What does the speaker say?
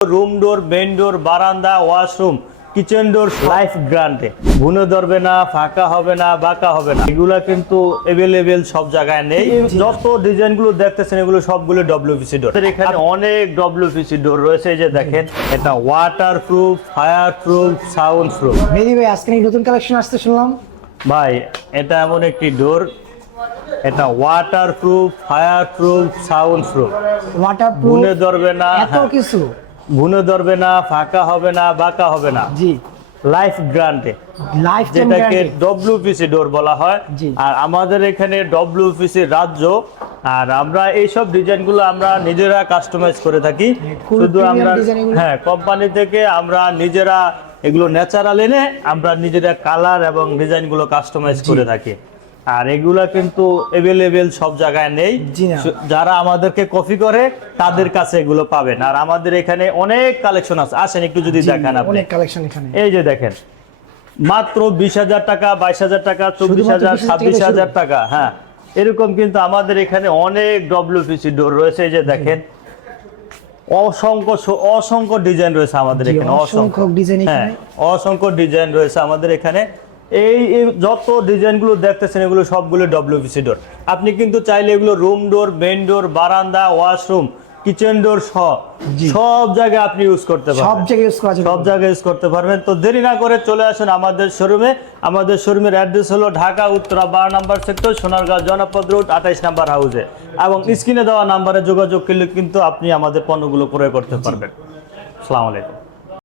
Room door main door বারান্দা washroom kitchen door life গ্রান্টে। গুনে ধরবে না ফাঁকা হবে না বাঁকা হবে না। এগুলা কিন্তু এভেলেবেল সব জায়গায় নেই। যত ডিজাইনগুলো দেখতেছেন এগুলো সবগুলো ডব্লিউপিসি ডোর এখানে অনেক ডব্লিউপিসি ডোর রয়েছে যে দেখেন এটা waterproof fireproof soundproof Mehedi ভাই আজকে নতুন কালেকশন আসতে শুনলাম। ভাই এটা এমন একটি ডোর এটা waterproof fireproof soundproof water গুনে ধরবে না এত হ্যাঁ। কিছু। গুনে ধরবে না ফাঁকা হবে না বাঁকা হবে না। জি। লাইফ গ্রান্টে লাইফ যেটাকে ডব্লিউপিসি ডোর বলা হয়। আর আমাদের এখানে ডব্লিউপিসি রাজ্য। আর আমরা এইসব ডিজাইনগুলো আমরা নিজেরা কাস্টমাইজ করে থাকি। শুধু আমরা হ্যাঁ কোম্পানি থেকে আমরা নিজেরা এগুলো ন্যাচারাল এনে আমরা নিজেরা কালার এবং ডিজাইনগুলো কাস্টমাইজ করে থাকি। আর এগুলা কিন্তু এভেলেবেল সব জায়গায় নেই। যারা আমাদেরকে কপি করে তাদের কাছে এগুলো পাবেন। আর আমাদের এখানে অনেক কালেকশন আছে। আসেন একটু যদি দেখান আপনি। অনেক কালেকশন এখানে। এই যে দেখেন মাত্র বিশ হাজার টাকা বাইশ হাজার টাকা চব্বিশ হাজার ছাব্বিশ হাজার টাকা হ্যাঁ। এরকম কিন্তু আমাদের এখানে অনেক ডব্লিউপিসি ডোর রয়েছে। এই যে দেখেন অসংখ্য অসংখ্য ডিজাইন রয়েছে আমাদের এখানে। অসংখ্য। ডিজাইন হ্যাঁ অসংখ্য ডিজাইন রয়েছে আমাদের এখানে। এই যত ডিজাইনগুলো দেখতেছেন এগুলো সবগুলো ডব্লিউপিসি ডোর আপনি কিন্তু চাইলে এগুলো রুম ডোর মেন ডোর বারান্দা ওয়াশরুম কিচেন ডোর সব সব জায়গায় আপনি ইউজ করতে পারবেন। সব জায়গায় ইউজ করা যাবে। সব জায়গায় ইউজ করতে পারবেন। তো দেরি না করে চলে আসুন আমাদের শোরুমে আমাদের শোরুমের অ্যাড্রেস হলো ঢাকা উত্তরা বারো নাম্বার সেক্টর সোনারগাঁও জনপদ রোড আঠাইশ নাম্বার হাউসে এবং স্ক্রিনে দেওয়া নাম্বারে যোগাযোগ করলে কিন্তু আপনি আমাদের পণ্যগুলো ক্রয় করতে পারবেন। আসসালামু আলাইকুম।